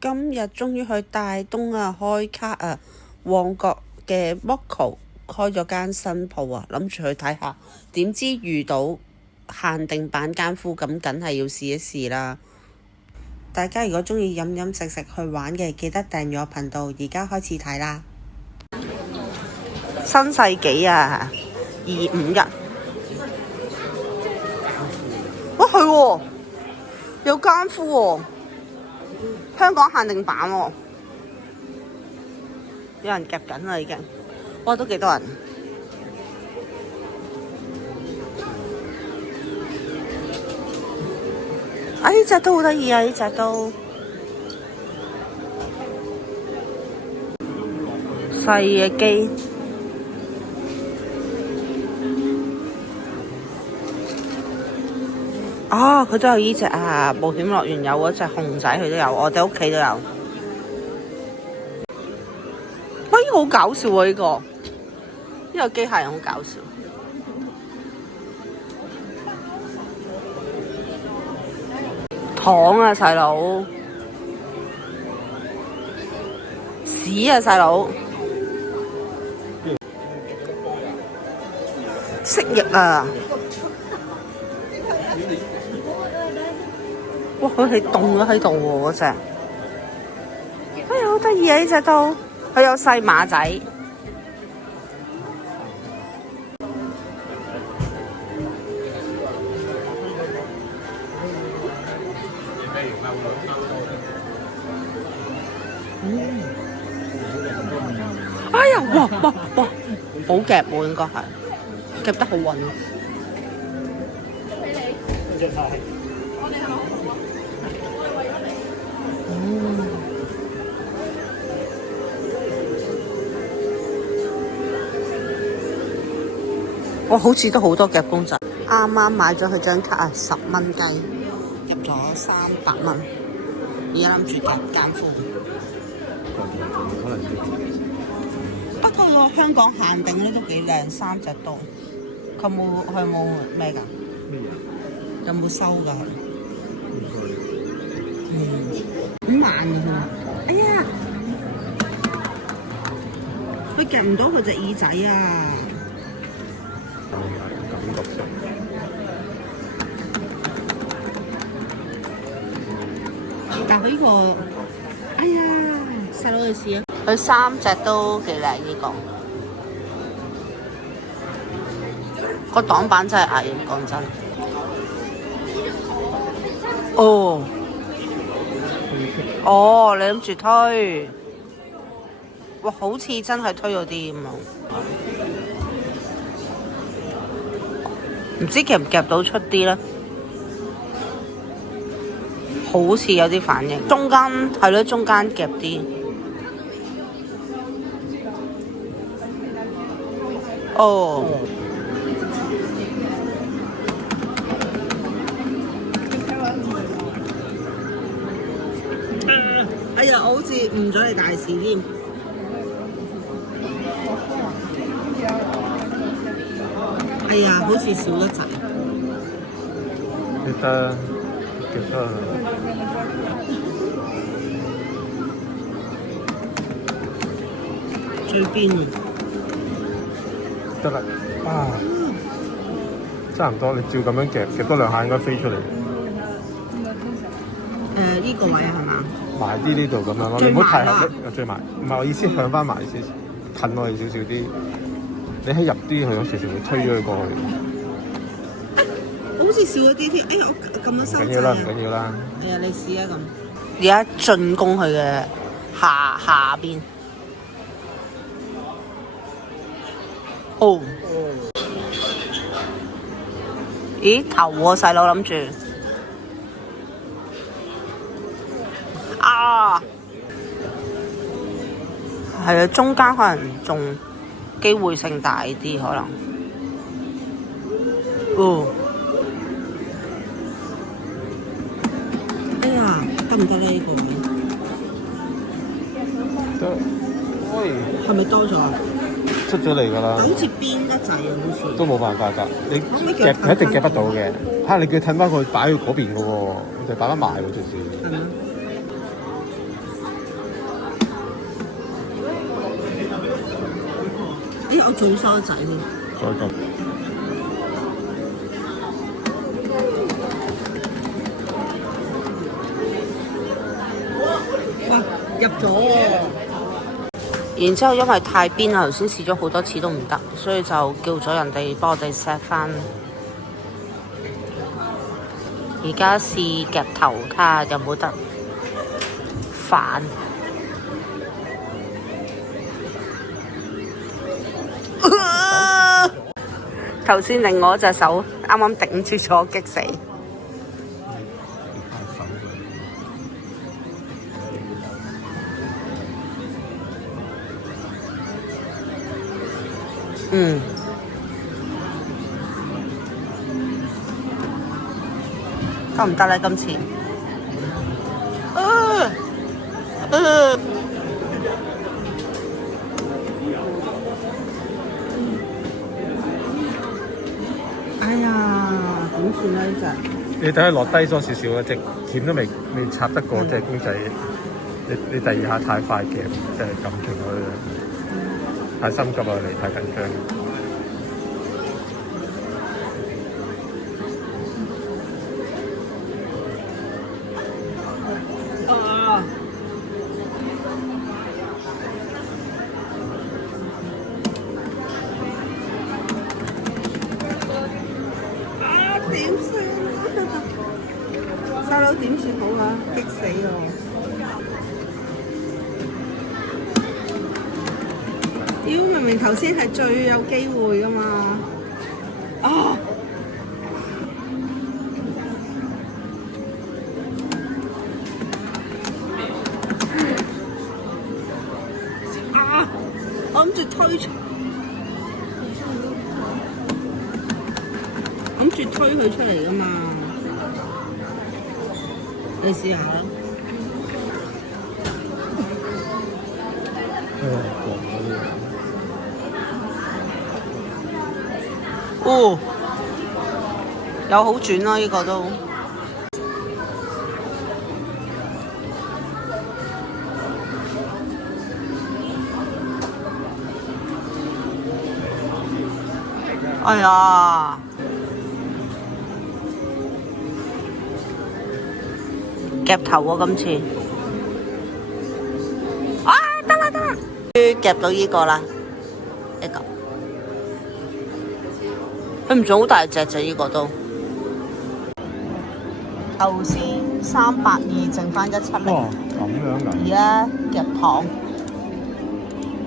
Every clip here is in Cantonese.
今日終於去大東啊開卡啊，旺角嘅 Moco 開咗間新鋪啊，諗住去睇下，點知遇到限定版間夫，咁梗係要試一試啦。大家如果鍾意飲飲食食去玩嘅，記得訂閱我頻道，而家開始睇啦。新世紀啊，251，哇係喎，有間夫喎，香港限定版喎，有人夾緊啦已經，哇都幾多人。啊呢隻都好得意啊，呢隻都細嘅機。啊！佢都有呢隻啊，冒險樂園有嗰隻熊仔，佢都有，我哋屋企都有。喂，呢個好搞笑喎！呢個機械人好搞笑。糖啊，細佬！屎啊，細佬！蜥蜴啊！哇！佢係凍咗喺度喎，嗰隻。哎呀，好得意啊！呢隻都，佢有細馬仔。哎呀！哇！好夾喎，應該係夾得好穩。我好似都好多夾公仔，啱啱買咗佢張卡啊，10蚊雞，入咗300蚊，而家諗住夾間夫。不過個香港限定咧都幾靚，3隻都。佢有冇咩㗎？有冇收㗎？好慢㗎佢。哎呀！佢夾唔到佢隻耳仔啊！但佢呢個，哎呀，細佬去試啊！佢3隻都幾靚呢個擋板真係矮，講真。哦，你諗住推？哇，好似真係推咗啲咁啊！唔知夾唔夾到出啲咧？好似有啲反應，中間係咯，中間夾啲。哦，哎呀，我好似誤咗你大事添。哎呀，好似少得滯。記得。最邊得啦，啊，差唔多，你照咁樣夾多2下應該飛出嚟。呢個位係嘛？埋啲呢度咁樣咯，你唔好太合力，最埋。唔係我意思，向翻埋先，近我哋少少啲。你喺入啲，佢有時會推咗佢過去。好似少咗啲添，哎呀，我咁樣收掣。唔緊要啦，唔緊要啦。係啊，你試啊咁。而家進攻佢嘅下邊。哦。咦，頭喎，細佬諗住。啊！係啊，中間可能仲機會性大啲，可能。哦。哎呀，得唔得呢？呢個位？得。喂。係咪多咗？出咗嚟㗎啦。好似邊得滯啊，好似。都冇辦法㗎，你夾佢一定夾得到嘅。嚇，你叫佢褪翻佢擺去嗰邊㗎喎，就擺翻埋喎，隨時。做沙仔喎。再咁。哇！入咗喎。然之後因為太邊啦，頭先試咗好多次都唔得，所以就叫咗人哋幫我哋 set 翻。而家試夾頭，睇下有冇得反。頭先另外一隻手啱啱頂住咗，激死！得唔得咧？今次？哎呀，點算咧呢隻？你等佢落低咗少少啦，隻鉗都未插得過隻公仔。你第二下太快夾，即係咁停佢，太心急啦，你太緊張。點算？細佬點算好啊？激死我！屌，明明頭先係最有機會噶嘛！啊！我諗住推出。諗住推佢出嚟噶嘛，你試下啦。哦，有好轉啦，呢個都。哎呀！夾頭喎，今次啊，得啦得啦，夾到呢個啦，呢個佢唔算好大隻啫，呢個都頭先382，剩翻170。哇，咁樣㗎？而家夾糖。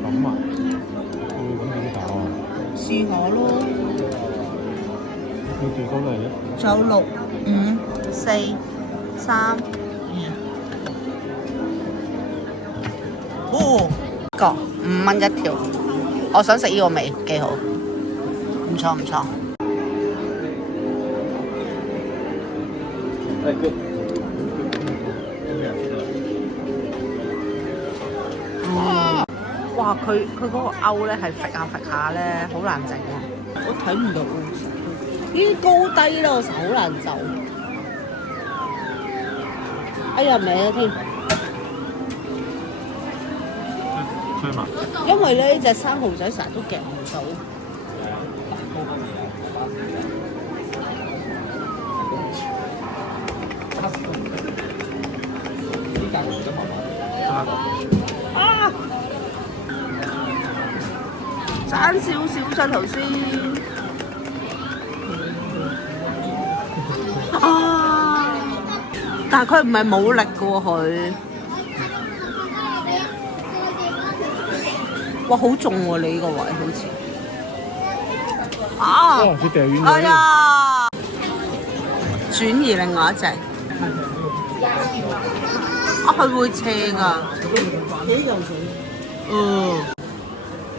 咁啊？咁點搞啊？試下咯。要幾多嚟咧？仲有6、5、4、3、2。哦，個5蚊一條，我想食呢個味，幾好，唔錯唔錯。哇！佢嗰個勾咧係揈下揈下咧，好難整啊！我睇唔到喎，呢啲高低咧，我手好難就。哎呀，歪咗添！吹埋。因為咧，呢隻生蠔仔成日都夾唔到。啊！爭少少咋頭先。啊！但係佢唔係冇力嘅喎，佢。哇！好重喎，你呢個位好似。啊！佢掉遠咗。哎呀！轉移另外一隻。啊！佢會斜㗎。幾嚿水？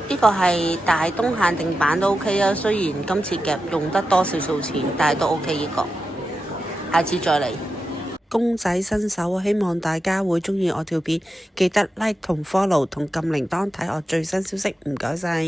呢個係大東限定版都 OK 啊，雖然今次夾用得多少少錢，但係都 OK 呢個。下次再嚟。公仔新手，希望大家會鍾意我條片，記得 like 同 follow 同撳鈴鐺睇我最新消息，唔該晒。